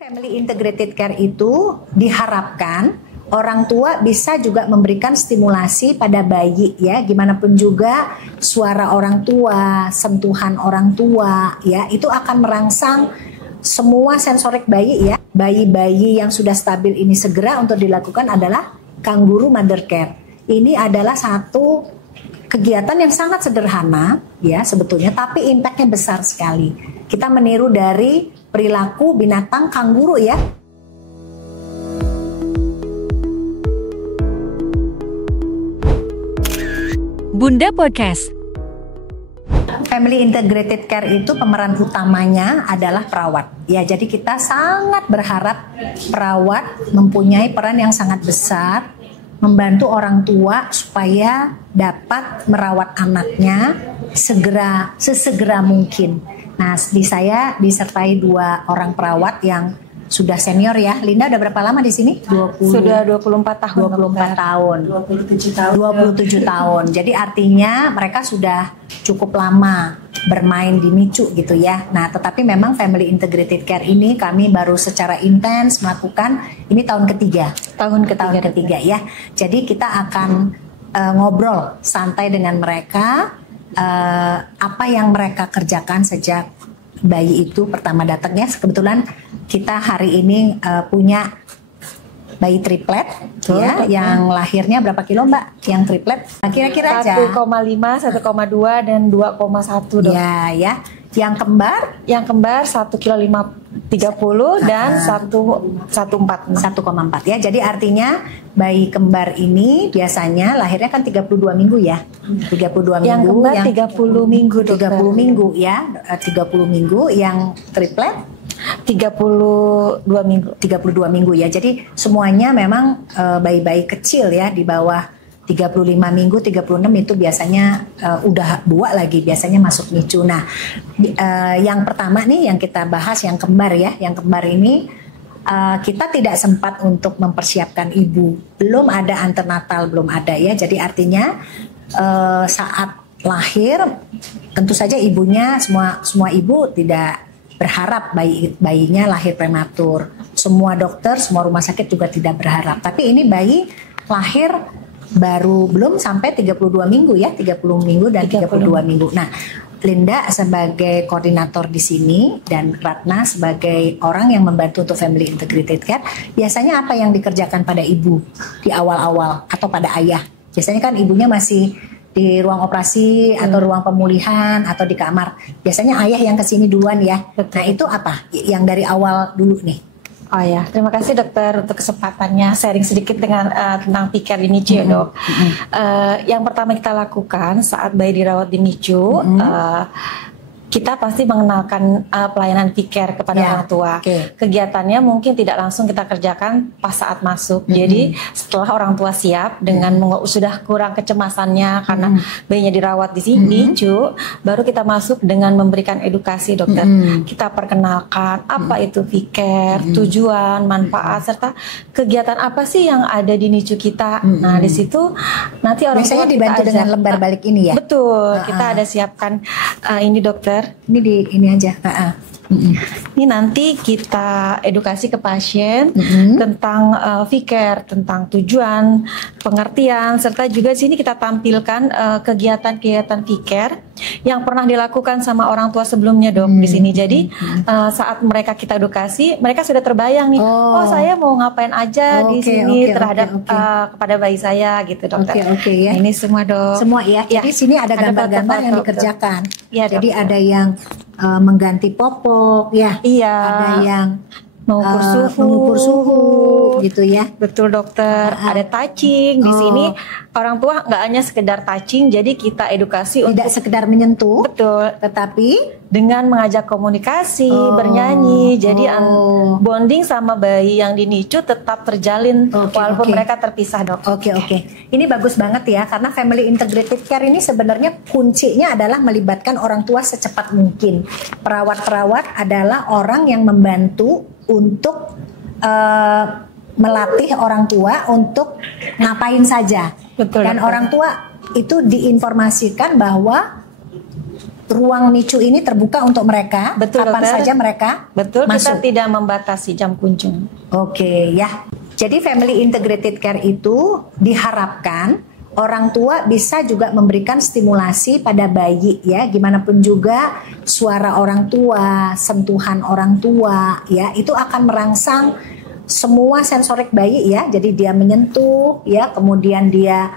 Family Integrated Care itu diharapkan orang tua bisa juga memberikan stimulasi pada bayi ya, gimana pun juga suara orang tua, sentuhan orang tua ya, itu akan merangsang semua sensorik bayi ya. Bayi-bayi yang sudah stabil ini segera untuk dilakukan adalah Kangguru Mother Care. Ini adalah satu kegiatan yang sangat sederhana ya sebetulnya, tapi impactnya besar sekali. Kita meniru dari perilaku binatang kanguru ya. Bunda Podcast. Family Integrated Care itu pemeran utamanya adalah perawat. Ya, jadi kita sangat berharap perawat mempunyai peran yang sangat besar membantu orang tua supaya dapat merawat anaknya sesegera mungkin. Nah, di saya disertai 2 orang perawat yang sudah senior ya. Linda udah berapa lama di sini? Sudah 24 tahun. 24 tahun. 27 tahun. Jadi artinya mereka sudah cukup lama bermain di NICU gitu ya. Nah, tetapi memang Family Integrated Care ini kami baru secara intens melakukan ini tahun ketiga. Tahun ketiga ya. Jadi kita akan ngobrol santai dengan mereka. Apa yang mereka kerjakan sejak bayi itu pertama datangnya. Kebetulan kita hari ini punya bayi triplet ya, yang lahirnya berapa kilo Mbak? Yang triplet? Nah, kira-kira aja 1,5, 1,2 dan 2,1 dok. Ya. Yang kembar 1,530 kilo dan 1,4 ya. Jadi artinya bayi kembar ini biasanya lahirnya kan 32 minggu ya. 32 minggu. Yang kembar 30 minggu dokter. 30 minggu ya. 30 minggu. Yang triplet 32 minggu. 32 minggu ya. Jadi semuanya memang bayi-bayi kecil ya, di bawah 35 minggu, 36 itu biasanya udah 2 lagi, biasanya masuk NICU. Nah, yang pertama nih yang kita bahas yang kembar ya. Yang kembar ini kita tidak sempat untuk mempersiapkan ibu. Belum ada antenatal, belum ada ya. Jadi artinya saat lahir tentu saja ibunya, semua ibu tidak berharap bayinya lahir prematur. Semua dokter, semua rumah sakit juga tidak berharap. Tapi ini bayi lahir baru belum sampai 32 minggu ya, 30 minggu dan 32 minggu. Nah, Linda sebagai koordinator di sini dan Ratna sebagai orang yang membantu untuk Family Integrated Care, biasanya apa yang dikerjakan pada ibu di awal-awal atau pada ayah? Biasanya kan ibunya masih di ruang operasi atau ruang pemulihan atau di kamar. Biasanya ayah yang kesini duluan ya. Nah, itu apa yang dari awal dulu nih? Oh ya, terima kasih dokter untuk kesempatannya sharing sedikit dengan tentang PCare di NICU ya dok. Yang pertama kita lakukan saat bayi dirawat di NICU, kita pasti mengenalkan pelayanan PCare kepada orang tua. Kegiatannya mungkin tidak langsung kita kerjakan pas saat masuk. Jadi setelah orang tua siap dengan sudah kurang kecemasannya karena bayinya dirawat di sini NICU, baru kita masuk dengan memberikan edukasi dokter. Kita perkenalkan apa itu PCare, tujuan, manfaat serta kegiatan apa sih yang ada di NICU kita. Nah, di situ nanti orang biasanya tua dibantu dengan lembar balik ini ya. Betul, kita ada siapkan ini dokter. Ini ini aja. Ini nanti kita edukasi ke pasien tentang PCare, tentang tujuan, pengertian, serta juga sini kita tampilkan kegiatan-kegiatan PCare yang pernah dilakukan sama orang tua sebelumnya dok di sini. Jadi saat mereka kita edukasi, mereka sudah terbayang nih, oh saya mau ngapain aja di sini terhadap kepada bayi saya gitu dokter. Ya. Ini semua dok. Semua ya. Jadi sini ada gambar-gambar yang dikerjakan. Ya, jadi ada yang mengganti popok ya. Iya. Ada yang mengukur suhu gitu ya. Betul dokter. Ada touching di sini. Orang tua nggak hanya sekedar touching, jadi kita edukasi tidak sekedar menyentuh. Betul. Tetapi dengan mengajak komunikasi, bernyanyi, jadi bonding sama bayi yang di NICU tetap terjalin walaupun mereka terpisah dok. Oke. Ini bagus banget ya, karena Family Integrated Care ini sebenarnya kuncinya adalah melibatkan orang tua secepat mungkin. Perawat-perawat adalah orang yang membantu untuk melatih orang tua untuk ngapain saja. Betul, dan orang tua itu diinformasikan bahwa ruang NICU ini terbuka untuk mereka. Betul, kapan dokter. saja mereka Betul, masuk. kita tidak membatasi jam kunjung. Oke, ya. Jadi family integrated care itu diharapkan orang tua bisa juga memberikan stimulasi pada bayi ya. Gimana pun juga suara orang tua, sentuhan orang tua ya, itu akan merangsang semua sensorik bayi ya. Jadi dia menyentuh ya, kemudian dia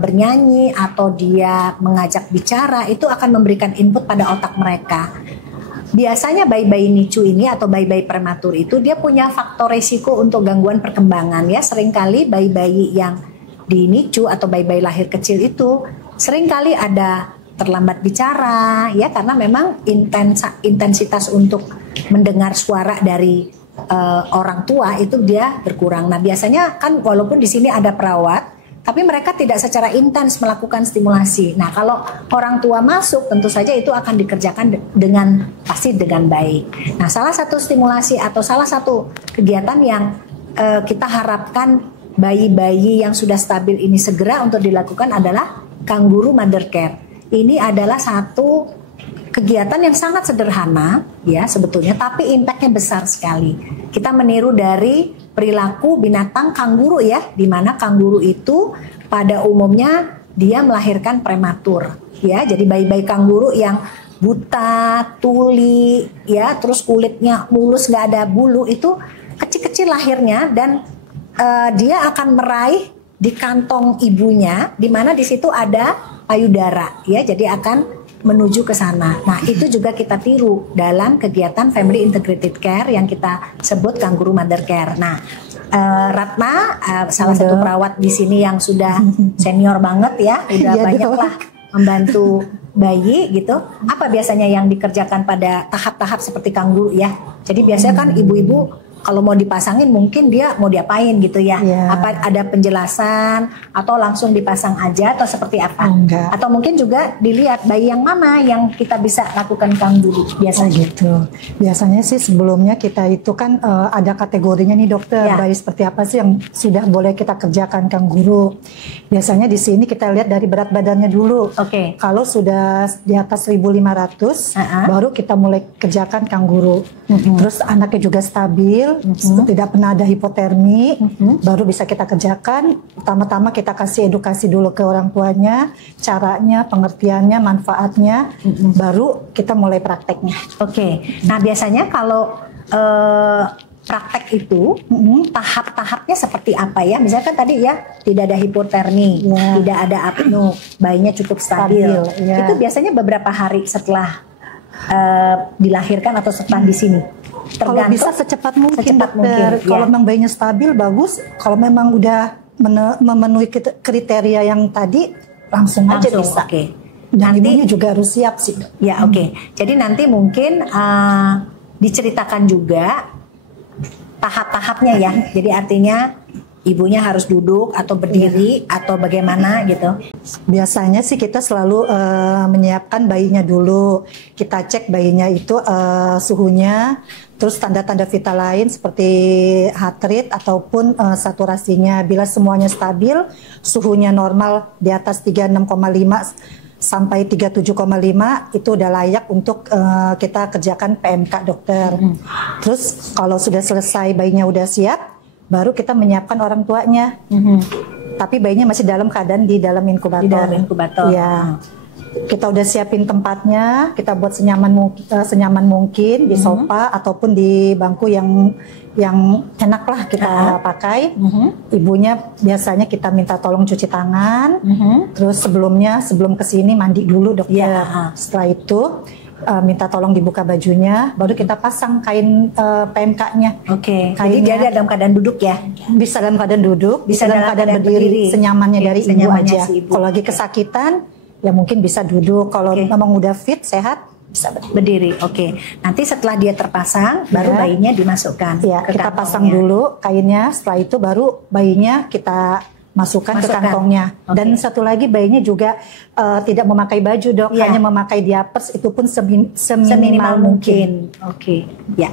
bernyanyi atau dia mengajak bicara, itu akan memberikan input pada otak mereka. Biasanya bayi-bayi NICU ini atau bayi-bayi prematur itu dia punya faktor risiko untuk gangguan perkembangan ya. Seringkali bayi-bayi yang di NICU atau bayi-bayi lahir kecil itu seringkali ada terlambat bicara ya, karena memang intensitas untuk mendengar suara dari orang tua itu dia berkurang. Nah, biasanya kan walaupun di sini ada perawat, tapi mereka tidak secara intens melakukan stimulasi. Nah, kalau orang tua masuk, tentu saja itu akan dikerjakan pasti dengan baik. Nah, salah satu stimulasi atau salah satu kegiatan yang kita harapkan bayi-bayi yang sudah stabil ini segera untuk dilakukan adalah Kangguru Mother Care. Ini adalah satu kegiatan yang sangat sederhana, ya sebetulnya, tapi impactnya besar sekali. Kita meniru dari perilaku binatang kanguru ya, di mana kanguru itu pada umumnya dia melahirkan prematur ya. Jadi bayi-bayi kanguru yang buta, tuli ya, terus kulitnya mulus nggak ada bulu, itu kecil-kecil lahirnya dan dia akan meraih di kantong ibunya, di mana di situ ada payudara ya. Jadi akan menuju ke sana. Nah, itu juga kita tiru dalam kegiatan Family Integrated Care yang kita sebut Kangguru Mother Care. Nah, Ratna salah satu perawat di sini yang sudah senior banget ya, udah banyak lah membantu bayi gitu. Apa biasanya yang dikerjakan pada tahap-tahap seperti kangguru ya? Jadi biasanya kan ibu-ibu kalau mau dipasangin mungkin dia mau diapain gitu ya? Apa ada penjelasan atau langsung dipasang aja atau seperti apa? Enggak. Atau mungkin juga dilihat bayi yang mana yang kita bisa lakukan kangguru biasanya gitu. Biasanya sih sebelumnya kita itu kan ada kategorinya nih dokter, bayi seperti apa sih yang sudah boleh kita kerjakan kangguru. Biasanya di sini kita lihat dari berat badannya dulu. Kalau sudah di atas 1.500 baru kita mulai kerjakan kangguru. Terus anaknya juga stabil, tidak pernah ada hipotermi, baru bisa kita kerjakan. Pertama-tama kita kasih edukasi dulu ke orang tuanya, caranya, pengertiannya, manfaatnya, baru kita mulai prakteknya. Nah biasanya kalau praktek itu tahap-tahapnya seperti apa ya? Misalnya kan tadi ya tidak ada hipotermi, tidak ada apnu, bayinya cukup stabil. Itu biasanya beberapa hari setelah dilahirkan atau setelah di sini? Kalau bisa secepat mungkin dokter. Kalau memang bayinya stabil bagus. Kalau memang udah memenuhi kriteria yang tadi langsung aja bisa. Dan nanti, ibunya juga harus siap sih. Ya Jadi nanti mungkin diceritakan juga tahap-tahapnya ya. Jadi artinya ibunya harus duduk atau berdiri atau bagaimana gitu. Biasanya sih kita selalu menyiapkan bayinya dulu. Kita cek bayinya itu suhunya, terus tanda-tanda vital lain seperti heart rate ataupun saturasinya. Bila semuanya stabil, suhunya normal di atas 36,5 sampai 37,5 itu udah layak untuk kita kerjakan PMK dokter. Terus kalau sudah selesai bayinya udah siap, baru kita menyiapkan orang tuanya. Tapi bayinya masih dalam keadaan di dalam inkubator. Di dalam inkubator. Ya. Kita udah siapin tempatnya, kita buat senyaman mungkin di sofa ataupun di bangku yang enak lah kita pakai. Ibunya biasanya kita minta tolong cuci tangan. Terus sebelum kesini mandi dulu dokter. Setelah itu minta tolong dibuka bajunya, baru kita pasang kain PMK-nya. Jadi dia dalam keadaan duduk ya? Bisa dalam keadaan duduk, bisa dalam keadaan berdiri. Senyamannya dari ibu aja. Kalau lagi kesakitan, ya mungkin bisa duduk. Kalau memang udah fit, sehat, bisa berdiri. Nanti setelah dia terpasang, baru bayinya dimasukkan ke kita kantongnya. pasang dulu kainnya. Setelah itu baru bayinya kita masukkan ke kantongnya. Dan satu lagi bayinya juga tidak memakai baju dok, hanya memakai diapers, itu pun seminimal mungkin. Ya.